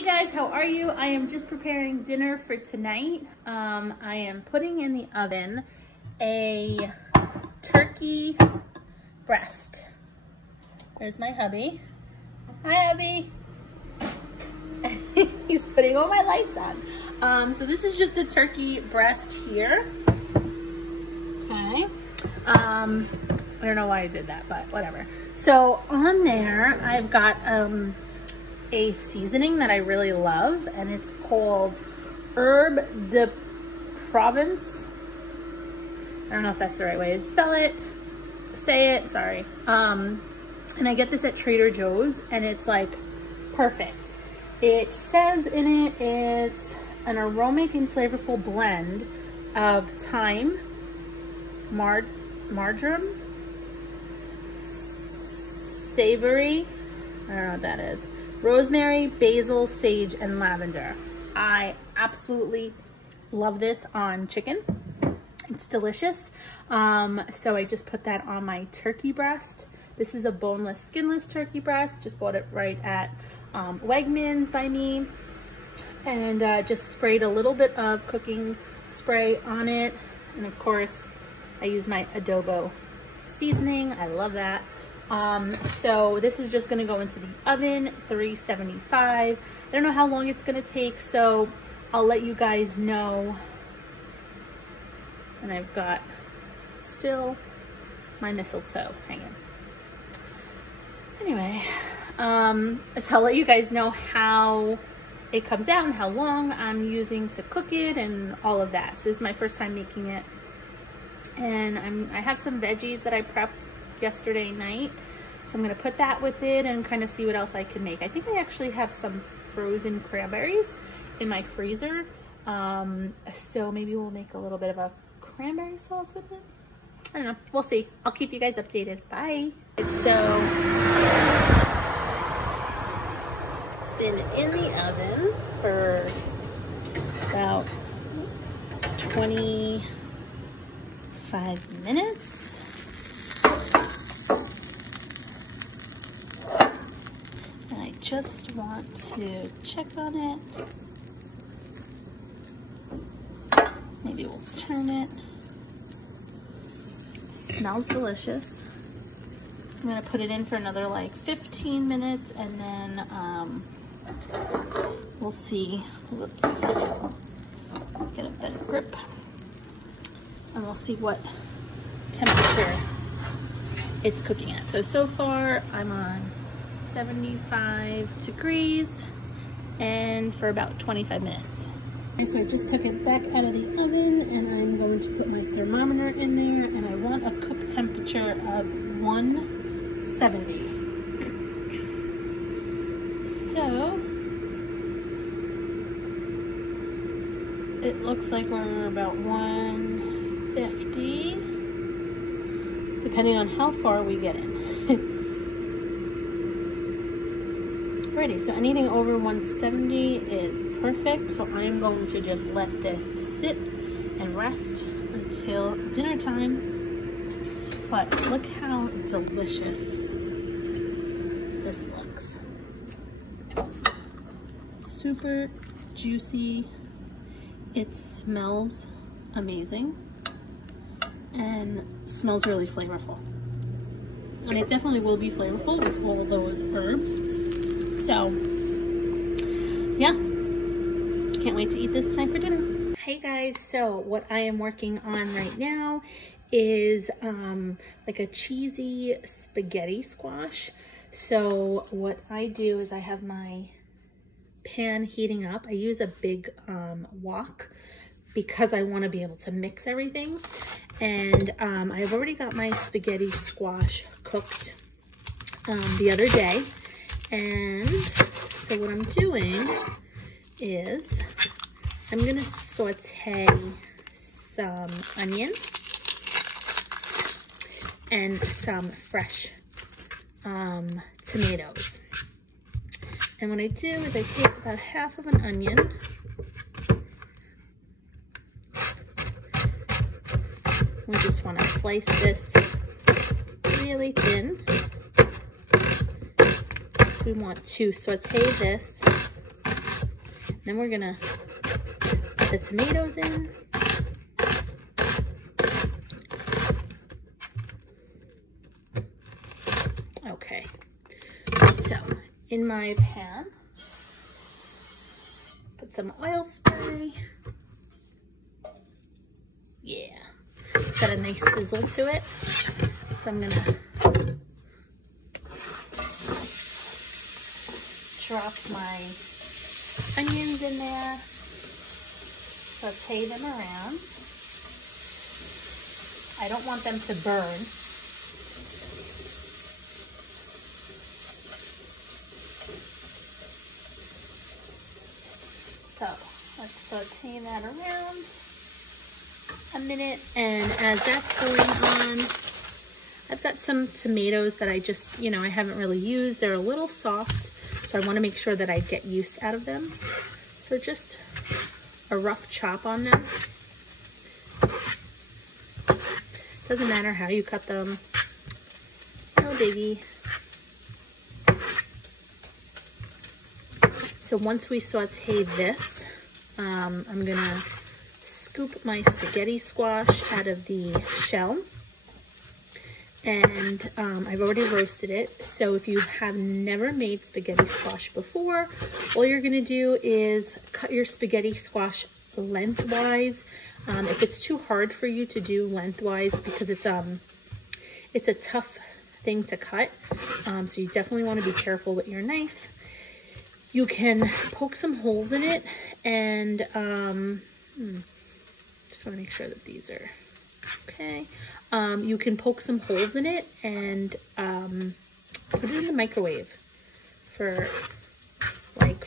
Hey guys, how are you? I am just preparing dinner for tonight. I am putting in the oven a turkey breast. There's my hubby. Hi hubby. He's putting all my lights on. So this is just a turkey breast here. Okay. I don't know why I did that, but whatever. So on there, I've got a seasoning that I really love, and it's called Herbe de Provence. I don't know if that's the right way to spell it, say it, sorry. And I get this at Trader Joe's, and it's like perfect. It says in it, it's an aromatic and flavorful blend of thyme, marjoram, savory, I don't know what that is, rosemary, basil, sage, and lavender. I absolutely love this on chicken. It's delicious. So I just put that on my turkey breast. This is a boneless, skinless turkey breast. Just bought it right at Wegmans by me. And just sprayed a little bit of cooking spray on it. And of course, I use my adobo seasoning. I love that. So this is just gonna go into the oven, 375. I don't know how long it's gonna take, so I'll let you guys know. And I've got still my mistletoe hanging. Anyway, so I'll let you guys know how it comes out and how long I'm using to cook it and all of that. So this is my first time making it. And I have some veggies that I prepped yesterday night, so I'm gonna put that with it and kind of see what else I can make. I think I actually have some frozen cranberries in my freezer, so maybe we'll make a little bit of a cranberry sauce with it. I don't know, we'll see. I'll keep you guys updated. Bye. So it's been in the oven for about 25 minutes. And I just want to check on it. Maybe we'll turn it. It smells delicious. I'm gonna put it in for another like 15 minutes, and then we'll see. Whoops. Get a better grip. And we'll see what temperature it's cooking at. So far I'm on 75 degrees and for about 25 minutes. Okay, so I just took it back out of the oven, and I'm going to put my thermometer in there, and I want a cook temperature of 170. So it looks like we're about 150, depending on how far we get in. Alrighty, so anything over 170 is perfect. So I am going to just let this sit and rest until dinner time. But look how delicious this looks. Super juicy. It smells amazing and smells really flavorful. And it definitely will be flavorful with all those herbs. So, yeah, can't wait to eat this tonight for dinner. Hey guys, so what I am working on right now is like a cheesy spaghetti squash. So what I do is I have my pan heating up. I use a big wok because I want to be able to mix everything. And I've already got my spaghetti squash cooked the other day. And so what I'm doing is I'm gonna saute some onion and some fresh tomatoes. And what I do is I take about half of an onion, we just want to slice this really thin. We want to saute this Then we're gonna put the tomatoes in. Okay, so in my pan, put some oil spray. Yeah, it's got a nice sizzle to it. So I'm gonna drop my onions in there, saute them around. I don't want them to burn. So let's saute that around a minute, and as that's going on, I've got some tomatoes that I just, you know, I haven't really used. They're a little soft, so I want to make sure that I get use out of them. So just a rough chop on them. Doesn't matter how you cut them. No biggie. So once we saute this, I'm gonna scoop my spaghetti squash out of the shell. And I've already roasted it. So if you have never made spaghetti squash before, all you're gonna do is cut your spaghetti squash lengthwise. If it's too hard for you to do lengthwise, because it's a tough thing to cut, so you definitely want to be careful with your knife. You can poke some holes in it, and just want to make sure that these are okay. You can poke some holes in it and put it in the microwave for like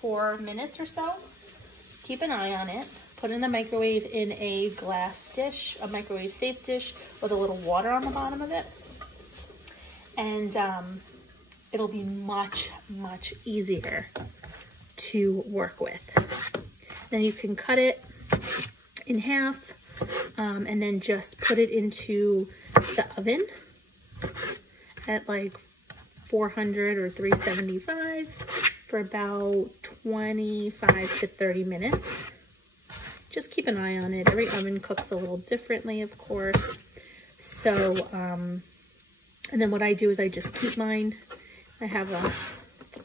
4 minutes or so. Keep an eye on it. Put it in the microwave in a glass dish, a microwave safe dish with a little water on the bottom of it. And it'll be much, much easier to work with. Then you can cut it in half and then just put it into the oven at like 400 or 375 for about 25 to 30 minutes. Just keep an eye on it. Every oven cooks a little differently, of course. So, and then what I do is I just keep mine. I have a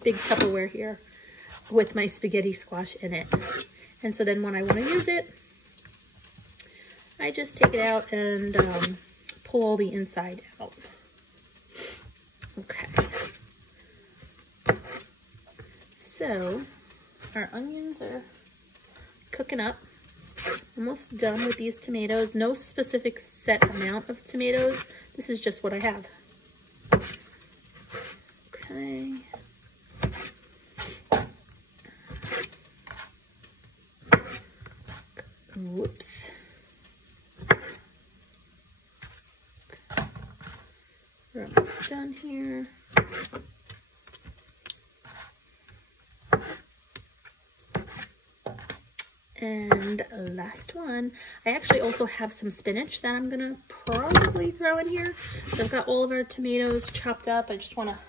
big Tupperware here with my spaghetti squash in it. And so then when I want to use it, I just take it out and pull all the inside out. Okay. So our onions are cooking up. Almost done with these tomatoes. No specific set amount of tomatoes. This is just what I have. Okay. Whoops. We're almost done here. And last one, I actually also have some spinach that I'm gonna probably throw in here. So I've got all of our tomatoes chopped up. I just wanna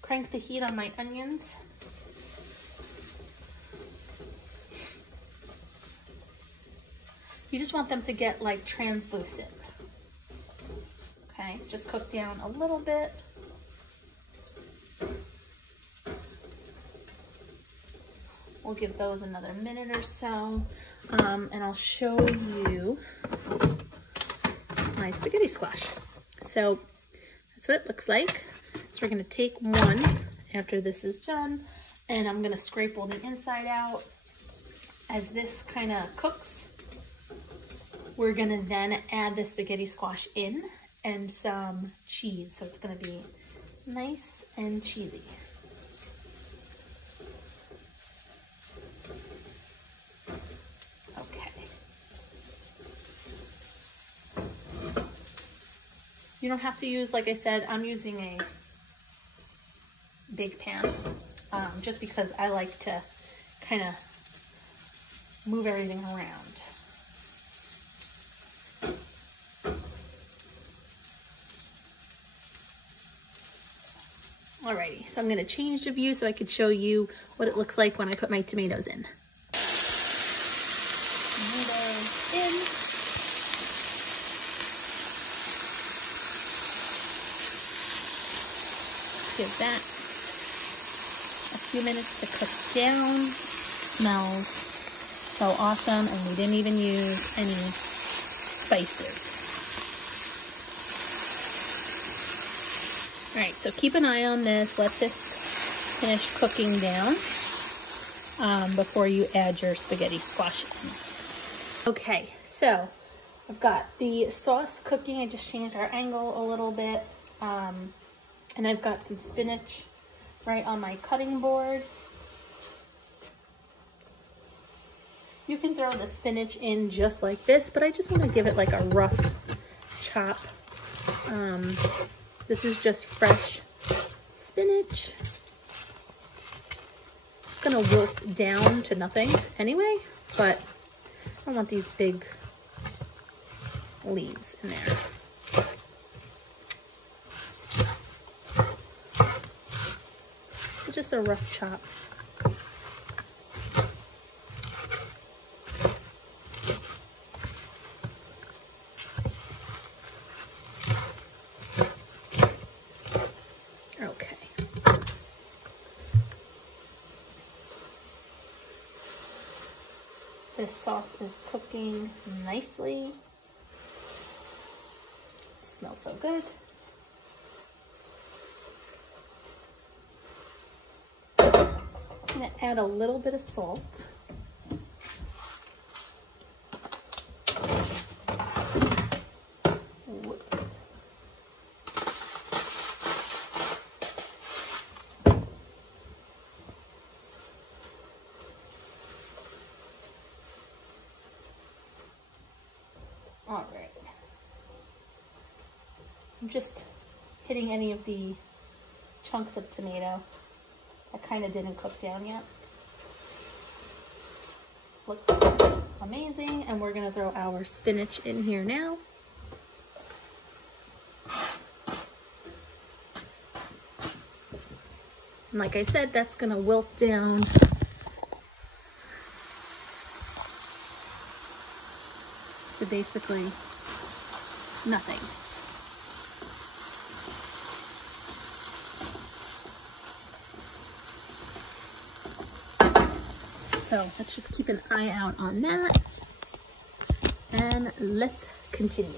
crank the heat on my onions. You just want them to get like translucent. Okay, just cook down a little bit. We'll give those another minute or so, and I'll show you my spaghetti squash. So that's what it looks like. So we're gonna take one after this is done, and I'm gonna scrape all the inside out. As this kind of cooks, we're gonna then add the spaghetti squash in and some cheese. So it's gonna be nice and cheesy. You don't have to use, like I said, I'm using a big pan just because I like to kind of move everything around. Alrighty, so I'm gonna change the view so I could show you what it looks like when I put my tomatoes in. Tomatoes in. Give that a few minutes to cook down. Smells so awesome, and we didn't even use any spices. All right, so keep an eye on this. Let this finish cooking down before you add your spaghetti squash in. Okay, so I've got the sauce cooking. I just changed our angle a little bit. And I've got some spinach right on my cutting board. You can throw the spinach in just like this, but I just want to give it like a rough chop. This is just fresh spinach. It's gonna wilt down to nothing anyway, but I don't want these big leaves in there. Just a rough chop. Okay. This sauce is cooking nicely. It smells so good. I'm going to add a little bit of salt. Whoops. All right. I'm just hitting any of the chunks of tomato that kind of didn't cook down yet. Looks amazing, and we're gonna throw our spinach in here now. And like I said, that's gonna wilt down to basically nothing. So let's just keep an eye out on that, and let's continue.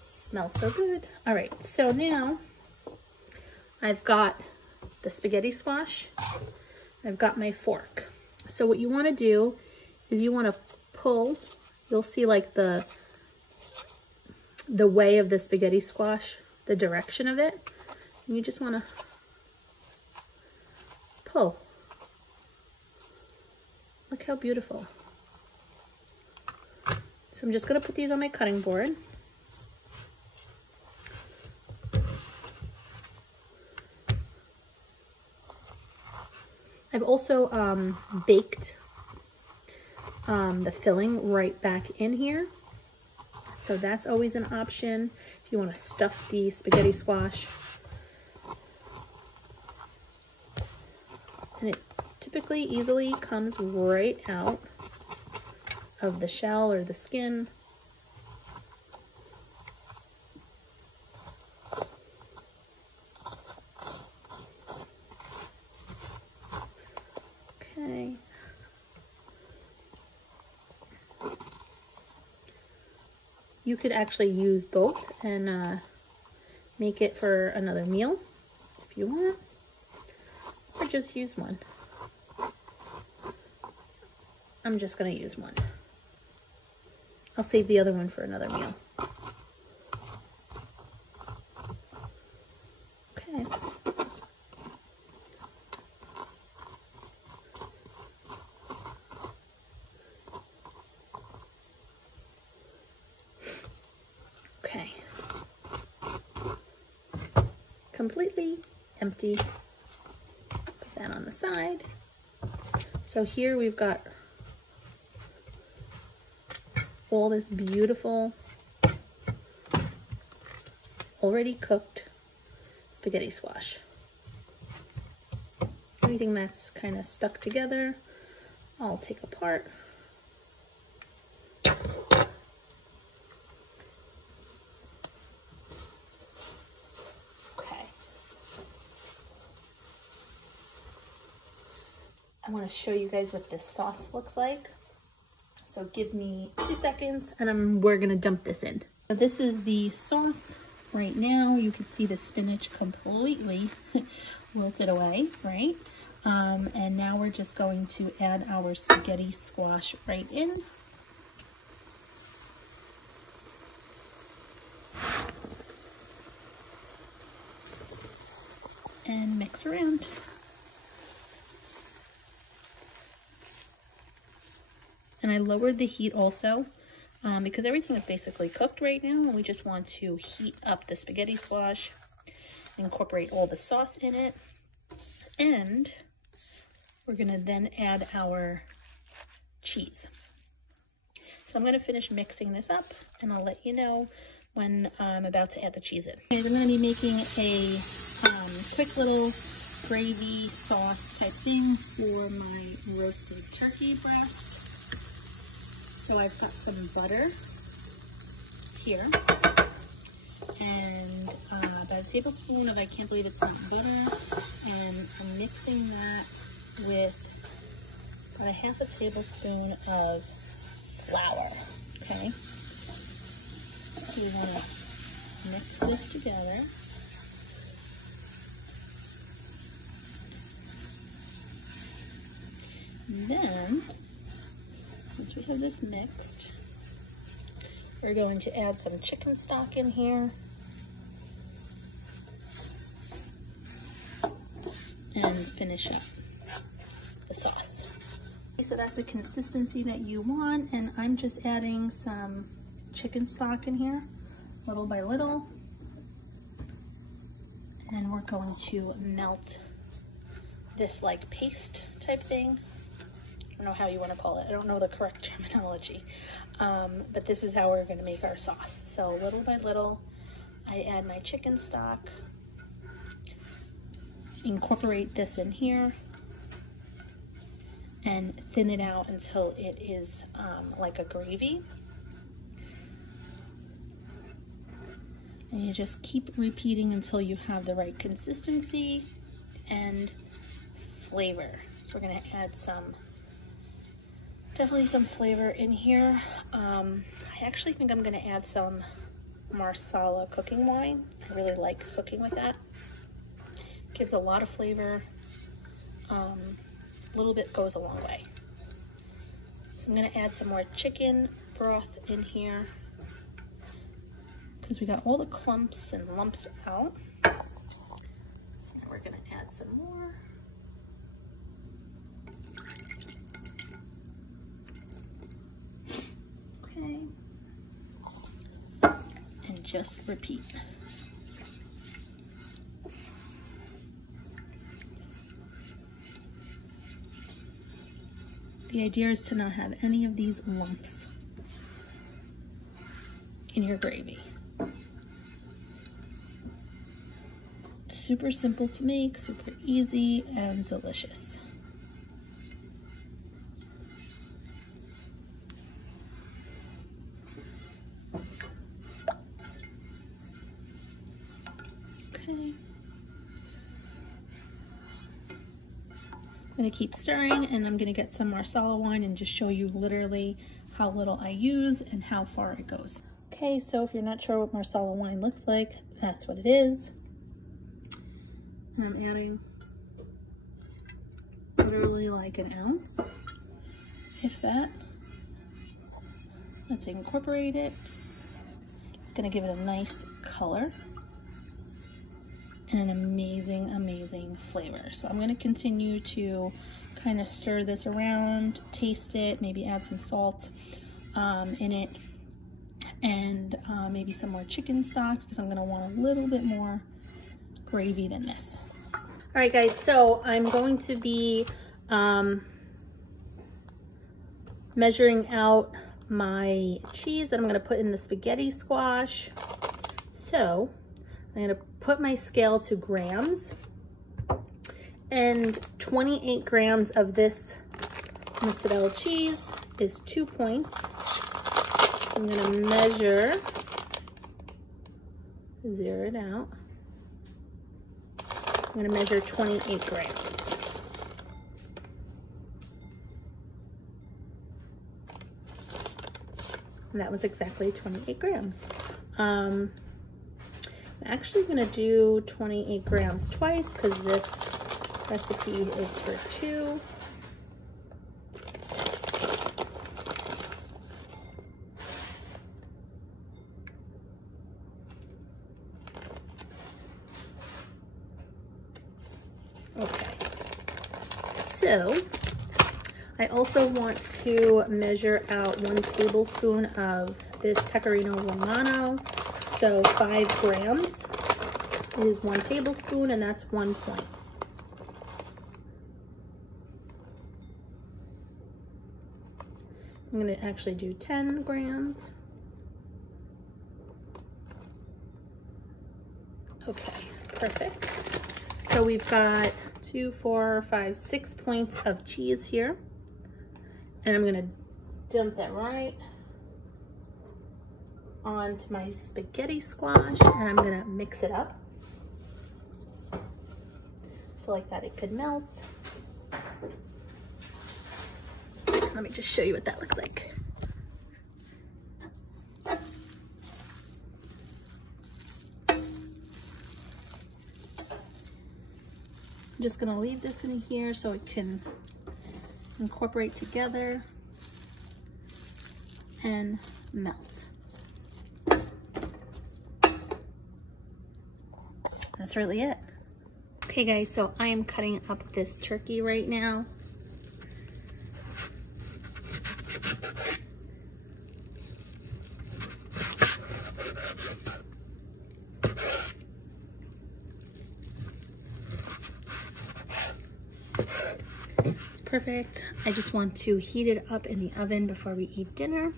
Smells so good. All right, so now I've got the spaghetti squash. I've got my fork. So what you want to do is you want to pull, you'll see like the way of the spaghetti squash, the direction of it. And you just want to pull. Look how beautiful. So I'm just going to put these on my cutting board. I've also baked the filling right back in here. So that's always an option if you want to stuff the spaghetti squash. And it typically easily comes right out of the shell or the skin. Okay. You could actually use both and make it for another meal if you want, or just use one. I'm just going to use one. I'll save the other one for another meal. Okay. Okay. Completely empty. Put that on the the side. So here we've got all this beautiful, already cooked spaghetti squash. Everything that's kind of stuck together, I'll take apart. Okay. I want to show you guys what this sauce looks like. So give me 2 seconds and we're gonna dump this in. So this is the sauce right now. You can see the spinach completely wilted away, right? And now we're just going to add our spaghetti squash right in. And mix around. And I lowered the heat also because everything is basically cooked right now, and we just want to heat up the spaghetti squash, incorporate all the sauce in it, and we're gonna then add our cheese. So I'm gonna finish mixing this up and I'll let you know when I'm about to add the cheese in. Okay, I'm gonna be making a quick little gravy sauce type thing for my roasted turkey breast. So I've got some butter here and about a tablespoon of, I can't believe it's not butter, and I'm mixing that with about a half a tablespoon of flour, okay? So we want to mix this together. And then, once we have this mixed, we're going to add some chicken stock in here. And finish up the sauce. Okay, so that's the consistency that you want, and I'm just adding some chicken stock in here, little by little. And we're going to melt this like paste type thing. I don't know how you want to call it. I don't know the correct terminology. But this is how we're going to make our sauce. So little by little, I add my chicken stock, incorporate this in here, and thin it out until it is like a gravy. And you just keep repeating until you have the right consistency and flavor. So we're gonna add definitely some flavor in here. I actually think I'm gonna add some Marsala cooking wine. I really like cooking with that. Gives a lot of flavor. A little bit goes a long way. So I'm gonna add some more chicken broth in here because we got all the clumps and lumps out. So now we're gonna add some more. Okay. And just repeat. The idea is to not have any of these lumps in your gravy. Super simple to make, super easy, and delicious. Okay. I'm going to keep stirring, and I'm going to get some Marsala wine and just show you literally how little I use and how far it goes. Okay, so if you're not sure what Marsala wine looks like, that's what it is. And I'm adding literally like an ounce, if that. Let's incorporate it. It's going to give it a nice color and an amazing, amazing flavor. So I'm going to continue to kind of stir this around, taste it, maybe add some salt in it, and maybe some more chicken stock because I'm going to want a little bit more gravy than this. All right, guys, so I'm going to be measuring out my cheese that I'm going to put in the spaghetti squash. So I'm going to put my scale to grams, and 28 grams of this mozzarella cheese is 2 points. I'm going to measure, zero it out. I'm going to measure 28 grams. And that was exactly 28 grams. I'm actually going to do 28 grams twice because this recipe is for 2. Okay, so I also want to measure out 1 tablespoon of this Pecorino Romano. So 5 grams is 1 tablespoon, and that's 1 point. I'm going to actually do 10 grams. Okay, perfect. So we've got 2, 4, 5, 6 points of cheese here. And I'm gonna dump that right onto my spaghetti squash, and I'm gonna mix it up. So like that, it could melt. Let me just show you what that looks like. I'm just gonna leave this in here so it can incorporate together and melt. That's really it. Okay guys, so I am cutting up this turkey right now. Perfect. I just want to heat it up in the oven before we eat dinner.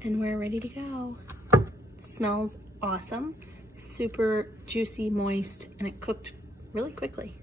And we're ready to go. It smells awesome. Super juicy, moist, and it cooked really quickly.